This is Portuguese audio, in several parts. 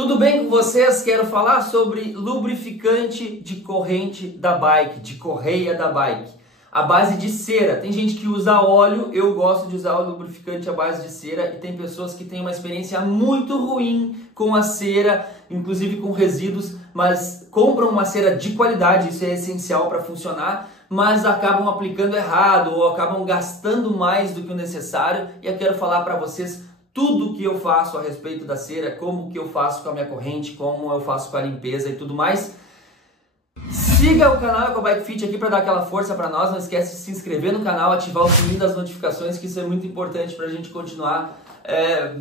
Tudo bem com vocês? Quero falar sobre lubrificante de corrente da bike, de correia da bike, à base de cera. Tem gente que usa óleo, eu gosto de usar o lubrificante à base de cera, e tem pessoas que têm uma experiência muito ruim com a cera, inclusive com resíduos, mas compram uma cera de qualidade, isso é essencial para funcionar, mas acabam aplicando errado ou acabam gastando mais do que o necessário. E eu quero falar para vocês tudo que eu faço a respeito da cera, como que eu faço com a minha corrente, como eu faço com a limpeza e tudo mais. Siga o canal EcoBike Fit aqui para dar aquela força para nós. Não esquece de se inscrever no canal, ativar o sininho das notificações, que isso é muito importante para a gente continuar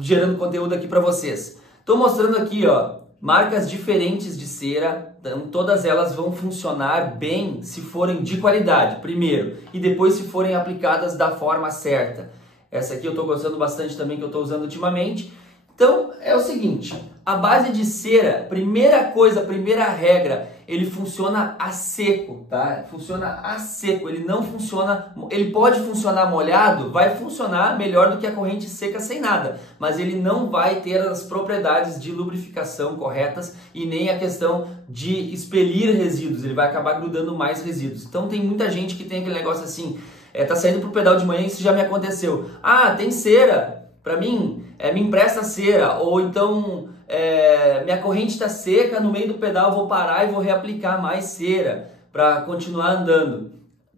gerando conteúdo aqui para vocês. Estou mostrando aqui, ó, marcas diferentes de cera. Então, todas elas vão funcionar bem se forem de qualidade, primeiro, e depois se forem aplicadas da forma certa. Essa aqui eu estou gostando bastante também, que eu estou usando ultimamente. Então é o seguinte, a base de cera, primeira coisa, primeira regra, ele funciona a seco, tá? Funciona a seco, ele não funciona, ele pode funcionar molhado, vai funcionar melhor do que a corrente seca sem nada, mas ele não vai ter as propriedades de lubrificação corretas e nem a questão de expelir resíduos, ele vai acabar grudando mais resíduos. Então tem muita gente que tem aquele negócio assim, tá saindo pro pedal de manhã, isso já me aconteceu. Ah, tem cera para mim, me empresta cera, ou então minha corrente está seca, no meio do pedal vou parar e vou reaplicar mais cera para continuar andando.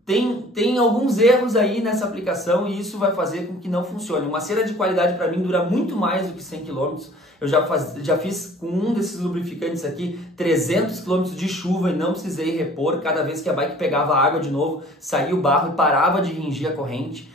Tem alguns erros aí nessa aplicação e isso vai fazer com que não funcione. Uma cera de qualidade para mim dura muito mais do que 100 km. Eu já fiz com um desses lubrificantes aqui 300 km de chuva e não precisei repor. Cada vez que a bike pegava água de novo, saía o barro e parava de ringir a corrente.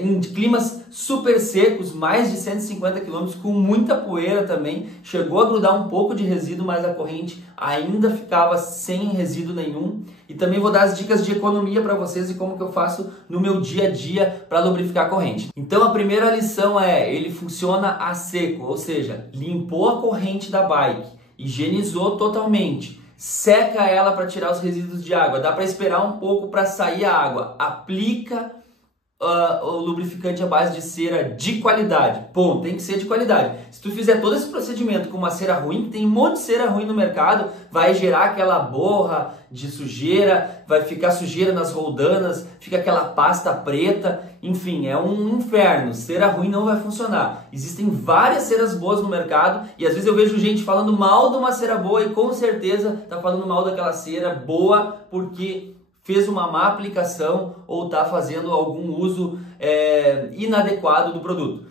Em climas super secos, mais de 150 km, com muita poeira também, chegou a grudar um pouco de resíduo, mas a corrente ainda ficava sem resíduo nenhum. E também vou dar as dicas de economia para vocês e como que eu faço no meu dia a dia para lubrificar a corrente. Então a primeira lição ele funciona a seco, ou seja, limpou a corrente da bike, higienizou totalmente, seca ela para tirar os resíduos de água, dá para esperar um pouco para sair a água, aplica o lubrificante à base de cera de qualidade. Ponto, tem que ser de qualidade. Se tu fizer todo esse procedimento com uma cera ruim, tem um monte de cera ruim no mercado, vai gerar aquela borra de sujeira, vai ficar sujeira nas roldanas, fica aquela pasta preta, enfim, é um inferno. Cera ruim não vai funcionar. Existem várias ceras boas no mercado e às vezes eu vejo gente falando mal de uma cera boa e com certeza tá falando mal daquela cera boa porque fez uma má aplicação ou está fazendo algum uso inadequado do produto.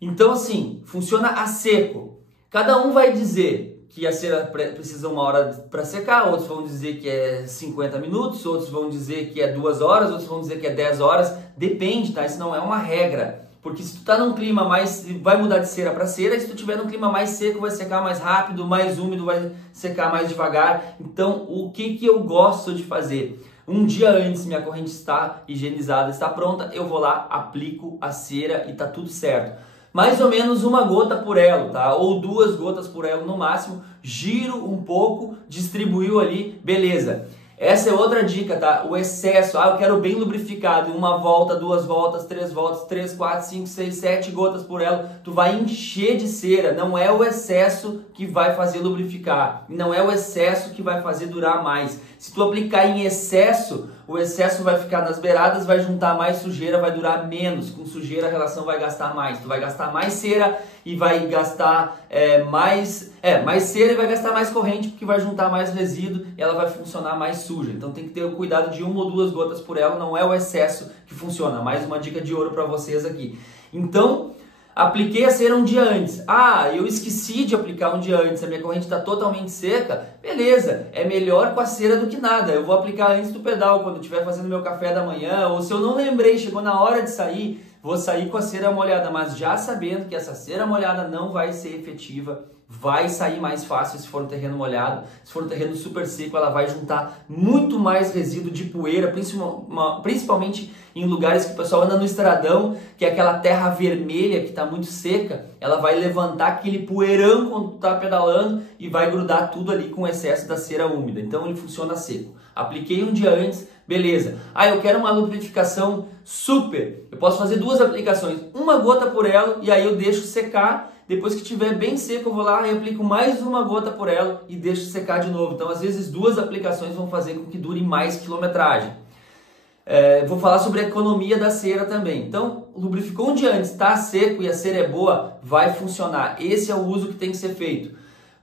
Então assim, funciona a seco. Cada um vai dizer que a cera precisa 1 hora para secar, outros vão dizer que é 50 minutos, outros vão dizer que é 2 horas, outros vão dizer que é 10 horas. Depende, tá? Isso não é uma regra. Porque se tu tá num clima mais, vai mudar de cera para cera, e se tu tiver num clima mais seco, vai secar mais rápido, mais úmido, vai secar mais devagar. Então, o que eu gosto de fazer? Um dia antes minha corrente está higienizada, está pronta, eu vou lá, aplico a cera e tá tudo certo. Mais ou menos 1 gota por elo, tá? Ou 2 gotas por elo no máximo, giro um pouco, distribuiu ali, beleza. Essa é outra dica, tá? O excesso, eu quero bem lubrificado, 1 volta, 2 voltas, 3 voltas, 3, 4, 5, 6, 7 gotas por elo, tu vai encher de cera, não é o excesso que vai fazer lubrificar, não é o excesso que vai fazer durar mais. Se tu aplicar em excesso, o excesso vai ficar nas beiradas, vai juntar mais sujeira, vai durar menos. Com sujeira a relação vai gastar mais. Tu vai gastar mais cera e vai gastar mais cera e vai gastar mais corrente porque vai juntar mais resíduo e ela vai funcionar mais suja. Então tem que ter o cuidado de 1 ou 2 gotas por ela, não é o excesso que funciona. Mais uma dica de ouro para vocês aqui. Então, apliquei a cera um dia antes. Eu esqueci de aplicar um dia antes, a minha corrente está totalmente seca. Beleza, é melhor com a cera do que nada. Eu vou aplicar antes do pedal, quando eu estiver fazendo meu café da manhã, ou se eu não lembrei, chegou na hora de sair, vou sair com a cera molhada, mas já sabendo que essa cera molhada não vai ser efetiva, vai sair mais fácil se for um terreno molhado. Se for um terreno super seco, ela vai juntar muito mais resíduo de poeira, principalmente em lugares que o pessoal anda no estradão, que é aquela terra vermelha que está muito seca, ela vai levantar aquele poeirão quando tu está pedalando e vai grudar tudo ali com o excesso da cera úmida. Então ele funciona seco. Apliquei um dia antes, beleza. Eu quero uma lubrificação super. Eu posso fazer 2 aplicações, 1 gota por elo, e aí eu deixo secar Depois que estiver bem seco, eu vou lá e aplico mais uma gota por ela e deixo secar de novo. Então, às vezes, 2 aplicações vão fazer com que dure mais quilometragem. Vou falar sobre a economia da cera também. Então, lubrificou um dia antes, está seco e a cera é boa, vai funcionar. Esse é o uso que tem que ser feito.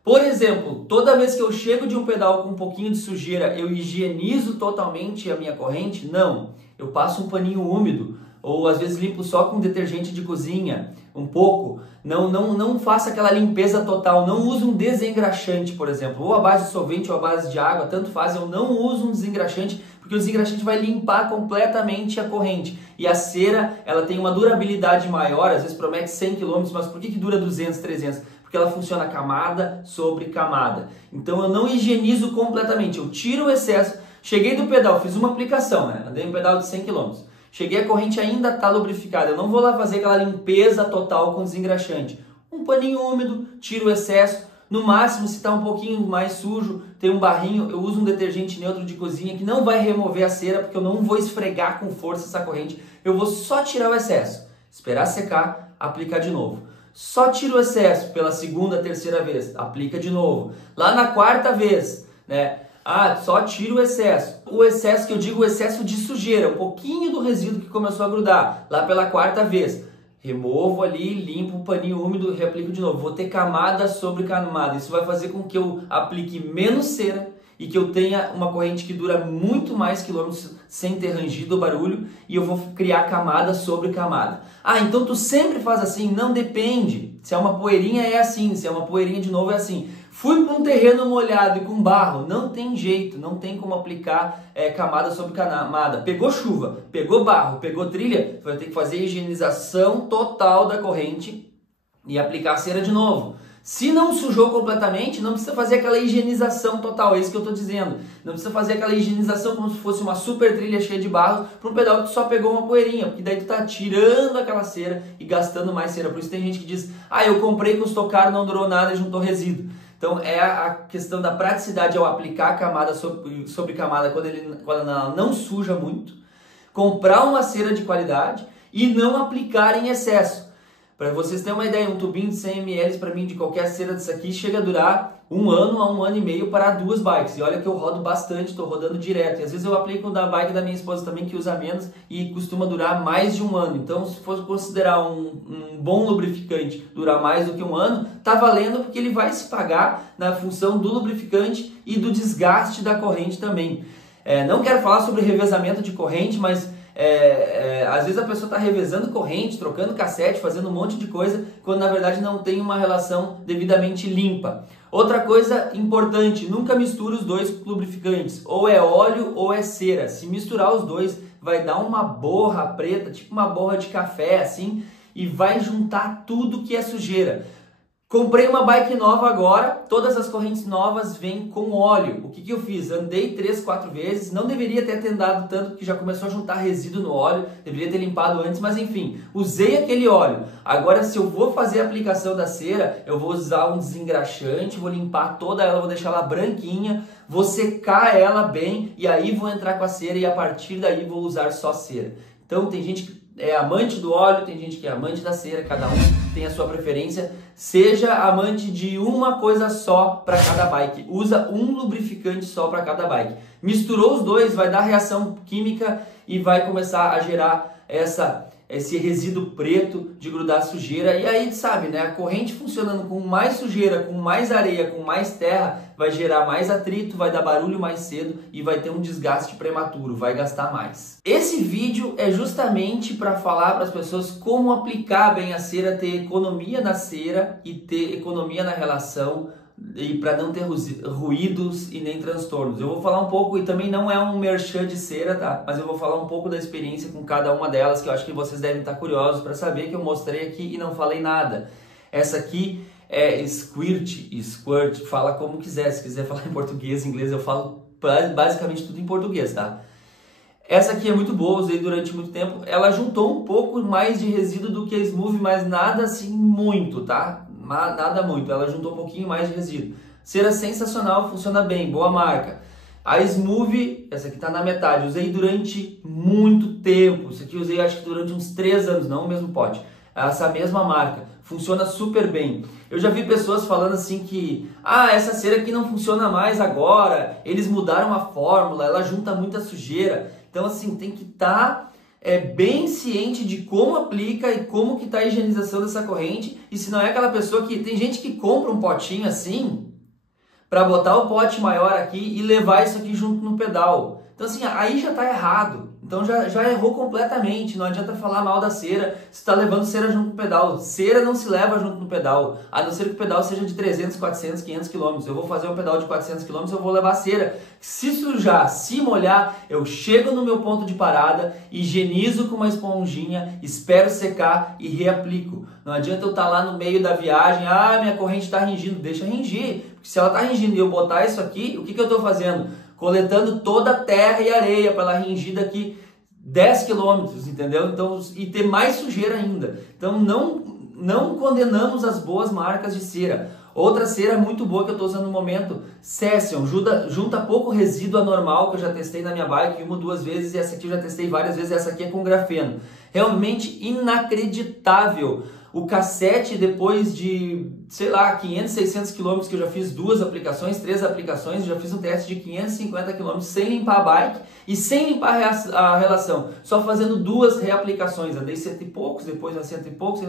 Por exemplo, toda vez que eu chego de um pedal com um pouquinho de sujeira, eu higienizo totalmente a minha corrente? Não. Eu passo um paninho úmido, ou às vezes limpo só com detergente de cozinha, um pouco. Não faça aquela limpeza total, não use um desengraxante, por exemplo, ou a base de solvente ou a base de água, tanto faz, eu não uso um desengraxante, porque o desengraxante vai limpar completamente a corrente. E a cera, ela tem uma durabilidade maior, às vezes promete 100 km, mas por que dura 200, 300? Porque ela funciona camada sobre camada. Então eu não higienizo completamente, eu tiro o excesso. Cheguei do pedal, fiz uma aplicação, né? Andei um pedal de 100 km. Cheguei, a corrente ainda está lubrificada. Eu não vou lá fazer aquela limpeza total com desengraxante. Um paninho úmido, tiro o excesso. No máximo, se está um pouquinho mais sujo, tem um barrinho, eu uso um detergente neutro de cozinha que não vai remover a cera, porque eu não vou esfregar com força essa corrente. Eu vou só tirar o excesso. Esperar secar, aplicar de novo. Só tira o excesso pela segunda, terceira vez, aplica de novo. Lá na quarta vez, né? Só tira o excesso. O excesso que eu digo, o excesso de sujeira, um pouquinho do resíduo que começou a grudar. Lá pela quarta vez, removo ali, limpo o paninho úmido, reaplico de novo. Vou ter camada sobre camada. Isso vai fazer com que eu aplique menos cera e que eu tenha uma corrente que dura muito mais quilômetros sem ter rangido ou barulho, e eu vou criar camada sobre camada. Então tu sempre faz assim? Não, depende. Se é uma poeirinha é assim, se é uma poeirinha de novo é assim. Fui para um terreno molhado e com barro, não tem jeito, não tem como aplicar camada sobre camada. Pegou chuva, pegou barro, pegou trilha, vai ter que fazer higienização total da corrente e aplicar a cera de novo. Se não sujou completamente, não precisa fazer aquela higienização total, é isso que eu estou dizendo. Não precisa fazer aquela higienização como se fosse uma super trilha cheia de barro para um pedal que tu só pegou uma poeirinha, porque daí tu está tirando aquela cera e gastando mais cera. Por isso tem gente que diz, eu comprei, custou caro, não durou nada e juntou resíduo. Então é a questão da praticidade ao aplicar camada sobre camada quando ela não suja muito, comprar uma cera de qualidade e não aplicar em excesso. Para vocês terem uma ideia, um tubinho de 100 ml para mim de qualquer cera disso aqui chega a durar 1 ano a 1 ano e meio para 2 bikes. E olha que eu rodo bastante, estou rodando direto. E às vezes eu aplico da bike da minha esposa também, que usa menos, e costuma durar mais de 1 ano. Então, se for considerar um bom lubrificante durar mais do que 1 ano, tá valendo, porque ele vai se pagar na função do lubrificante e do desgaste da corrente também. Não quero falar sobre revezamento de corrente, mas às vezes a pessoa está revezando corrente, trocando cassete, fazendo um monte de coisa, quando na verdade não tem uma relação devidamente limpa. Outra coisa importante, nunca misture os dois lubrificantes, ou é óleo ou é cera. Se misturar os dois, vai dar uma borra preta, tipo uma borra de café assim, e vai juntar tudo que é sujeira. Comprei uma bike nova agora, todas as correntes novas vêm com óleo. O que eu fiz? Andei 3, 4 vezes, não deveria ter andado tanto, porque já começou a juntar resíduo no óleo, deveria ter limpado antes, mas enfim, usei aquele óleo. Agora, se eu vou fazer a aplicação da cera, eu vou usar um desengraxante, vou limpar toda ela, vou deixar ela branquinha, vou secar ela bem, e aí vou entrar com a cera, e a partir daí vou usar só cera. Então tem gente que é amante do óleo, tem gente que é amante da cera, cada um tem a sua preferência. Seja amante de uma coisa só para cada bike, usa um lubrificante só para cada bike. Misturou os dois, vai dar reação química e vai começar a gerar esse resíduo preto de grudar sujeira. E aí, sabe, né? A corrente funcionando com mais sujeira, com mais areia, com mais terra, vai gerar mais atrito, vai dar barulho mais cedo e vai ter um desgaste prematuro, vai gastar mais. Esse vídeo é justamente para falar para as pessoas como aplicar bem a cera, ter economia na cera e ter economia na relação, e para não ter ruídos e nem transtornos. Eu vou falar um pouco, e também não é um merchan de cera, tá? Mas eu vou falar um pouco da experiência com cada uma delas, que eu acho que vocês devem estar curiosos para saber, que eu mostrei aqui e não falei nada. Essa aqui é Squirt, fala como quiser. Se quiser falar em português, em inglês, eu falo basicamente tudo em português, tá? Essa aqui é muito boa, usei durante muito tempo. Ela juntou um pouco mais de resíduo do que a Smooth, mas nada assim muito, tá? Nada muito, ela juntou um pouquinho mais de resíduo. Cera sensacional, funciona bem, boa marca. A Smooth, essa aqui tá na metade, usei durante muito tempo. Isso aqui usei acho que durante uns 3 anos, não o mesmo pote. Essa mesma marca. funciona super bem. Eu já vi pessoas falando assim que essa cera aqui não funciona mais agora, eles mudaram a fórmula, ela junta muita sujeira. Então assim, tem que estar bem ciente de como aplica e como que está a higienização dessa corrente. E se não é aquela pessoa que... Tem gente que compra um potinho assim para botar o pote maior aqui e levar isso aqui junto no pedal. Então assim, aí já está errado. Então já errou completamente. Não adianta falar mal da cera se está levando cera junto no pedal. Cera não se leva junto no pedal, a não ser que o pedal seja de 300, 400, 500 km. Eu vou fazer um pedal de 400 km, eu vou levar cera. Se sujar, se molhar, eu chego no meu ponto de parada, higienizo com uma esponjinha, espero secar e reaplico. Não adianta eu estar lá no meio da viagem, minha corrente está ringindo. Deixa ringir, porque se ela está ringindo e eu botar isso aqui, o que eu estou fazendo? Coletando toda a terra e areia para ela ringir daqui 10 quilômetros, entendeu? Então, e ter mais sujeira ainda. Então não condenamos as boas marcas de cera. Outra cera muito boa que eu estou usando no momento, Session, junta pouco resíduo anormal, que eu já testei na minha bike 1 ou 2 vezes, e essa aqui eu já testei várias vezes, essa aqui é com grafeno. Realmente inacreditável. O cassete, depois de, sei lá, 500, 600 km, que eu já fiz 2 aplicações, 3 aplicações, já fiz um teste de 550 km sem limpar a bike e sem limpar a relação, só fazendo 2 reaplicações. Andei 100 e poucos, depois 100 e poucos,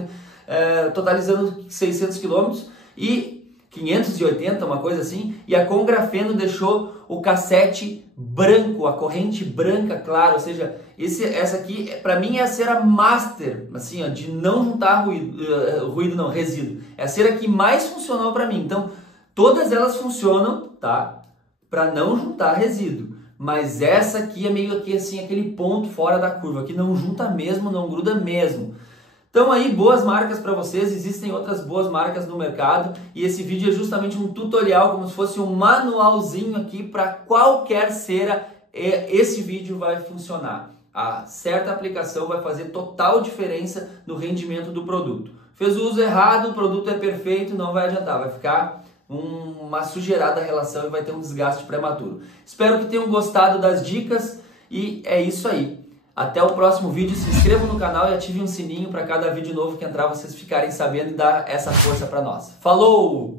totalizando 600 km e 580, uma coisa assim, e a com grafeno deixou o cassete branco, a corrente branca, claro, ou seja, essa aqui, para mim, é a cera master, assim, de não juntar resíduo. É a cera que mais funcionou para mim. Então, todas elas funcionam, tá? Para não juntar resíduo. Mas essa aqui é meio que assim, aquele ponto fora da curva, que não junta mesmo, não gruda mesmo. Então aí, boas marcas para vocês, existem outras boas marcas no mercado e esse vídeo é justamente um tutorial, como se fosse um manualzinho aqui para qualquer cera, esse vídeo vai funcionar. A certa aplicação vai fazer total diferença no rendimento do produto. Fez o uso errado, o produto é perfeito, não vai adiantar, vai ficar uma sujeirada a relação e vai ter um desgaste prematuro. Espero que tenham gostado das dicas e é isso aí. Até o próximo vídeo, se inscrevam no canal e ativem o sininho para cada vídeo novo que entrar vocês ficarem sabendo e dar essa força para nós. Falou!